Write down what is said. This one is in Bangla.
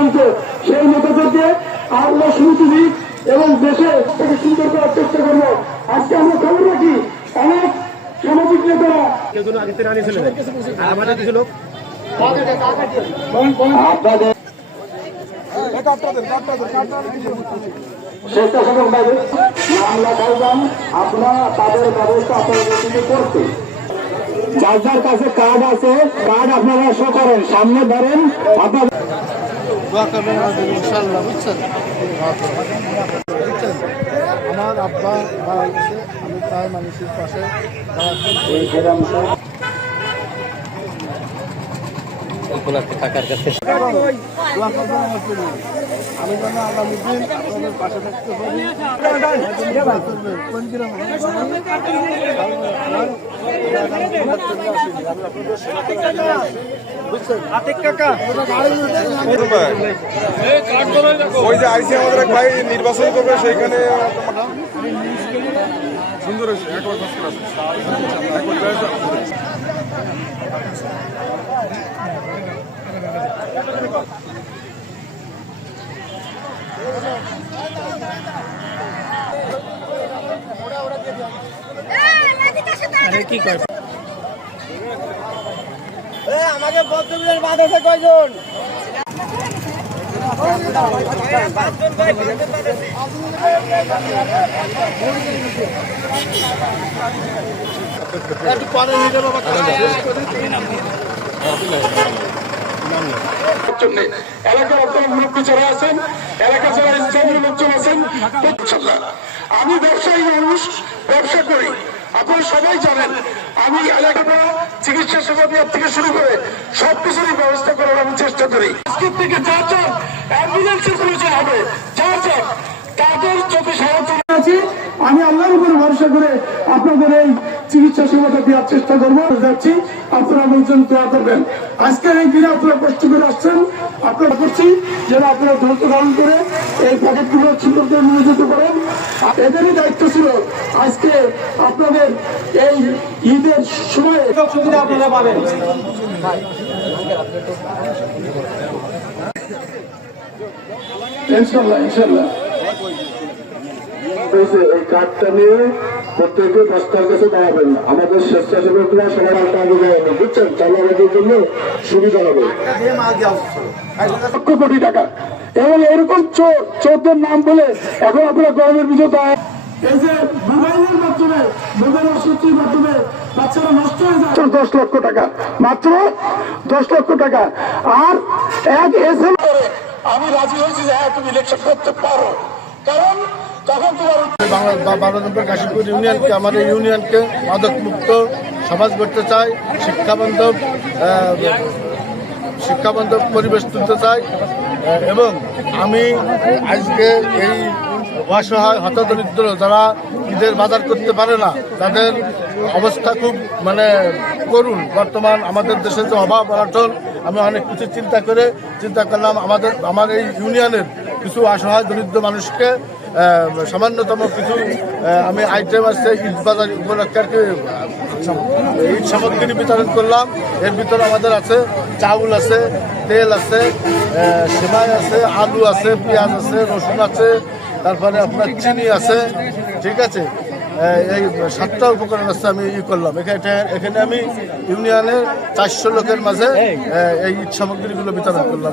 সিদ্ধান্ত সেই নেতাদেরকে আল্লাহ শুরুতে দিক এবং দেশে থেকে সুন্দর করার চেষ্টা করবো। আজকে আমরা খবর রাখি অনেক সামাজিক নেতারা আপনাদের স্বেচ্ছাসেবক মামলা চাইবেন, আপনারা তাদের ব্যবস্থা আপনাদের করতে। যার যার কাছে কার্ড আছে কার্ড আপনারা শো করেন, সামনে ধরেন। আপনাদের আমার আব্বা মারা গেছে, আমি প্রায় মানুষের পাশে কাকার কাছে আমি যেন আগামী দিন আপনাদের পাশে থাকতে পারি। ওই যে আইসি আমাদের এক ভাই নির্বাচন করবে সেইখানে সুন্দর হয়েছে। কি করে আমাকে বক্তব্যের বাদ আছে কয়জন? এলাকার আপনারা মুরব্বী যারা আছেন, এলাকা যারা স্থানীয় লোকজন আছেন, আমি ব্যবসায়ী মানুষ, ব্যবসা করি, আপনারা সবাই জানেন। আমি এলাকাটা চিকিৎসা সেবা দেওয়ার থেকে শুরু করে সবকিছুরই ব্যবস্থা করার আমি চেষ্টা করি। আজকের থেকে যার যার অ্যাম্বুলেন্সের প্রয়োজন হবে, যার যার তাদের যদি সাহায্য আছে, আমি আল্লাহর উপর ভরসা করে আপনাদের এই চিকিৎসা সেবাটা দেওয়ার চেষ্টা করবো। যাচ্ছি, আপনারা লোকজন দোয়া করবেন। আজকের এই দিনে আপনারা কষ্ট করে আসছেন, আপনারা করছি যেন আপনারা ধৈর্য ধারণ করে এই প্যাকেটগুলো সুন্দর করে নিয়ে যেতে পারেন। এদেরই দায়িত্ব ছিল আজকে আপনাদের এই ঈদের সময় সুবিধা আপনারা পাবেন। ইনশাল্লাহ ইনশাল্লাহ এই কার্ডটা নিয়ে প্রত্যেকে রাস্তার কাছে দাঁড়াবেন। আমাদের স্বেচ্ছাসেবকরা সবার আগে যাবেন, বুঝছেন? চালানোর জন্য সুবিধা হবে। লক্ষ কোটি টাকা এবং এরকম চোরদের নাম বলে এখন আপনারা গরমের ভিতর এই যে মোবাইলের মাধ্যমে, মোবাইল অসুস্থির মাধ্যমে বাচ্চারা নষ্ট হয়ে যায় 10 লক্ষ টাকা, মাত্র 10 লক্ষ টাকা। আর এক এসএম করে আমি রাজি হয়েছি যে হ্যাঁ তুমি ইলেকশন করতে পারো, কারণ তখন তোমার 12 নম্বর কাশিমপুর ইউনিয়নকে, আমাদের ইউনিয়নকে মাদক মুক্ত সমাজ করতে চাই, শিক্ষাবান্ধব পরিবেশ তুলতে চাই। এবং আমি আজকে এই অসহায় হতদরিদ্র যারা ঈদের বাজার করতে পারে না, তাদের অবস্থা খুব করুন। বর্তমান আমাদের দেশে যে অভাব অনটন, আমি অনেক কিছু চিন্তা করলাম আমার এই ইউনিয়নের কিছু অসহায় দরিদ্র মানুষকে সামান্যতম কিছু আমি আইটেম আছে ঈদ বাজার উপলক্ষে ঈদ সামগ্রী বিতরণ করলাম। এর ভিতরে আমাদের আছে চাউল আছে, তেল আছে, সেমাই আছে, আলু আছে, পেঁয়াজ আছে, রসুন আছে, তারপরে আপনার চিনি আছে। ঠিক আছে, এই 7টা উপকরণ আছে আমি করলাম। এখানে আমি ইউনিয়নের 400 লোকের মাঝে এই ঈদ সামগ্রীগুলো বিতরণ করলাম।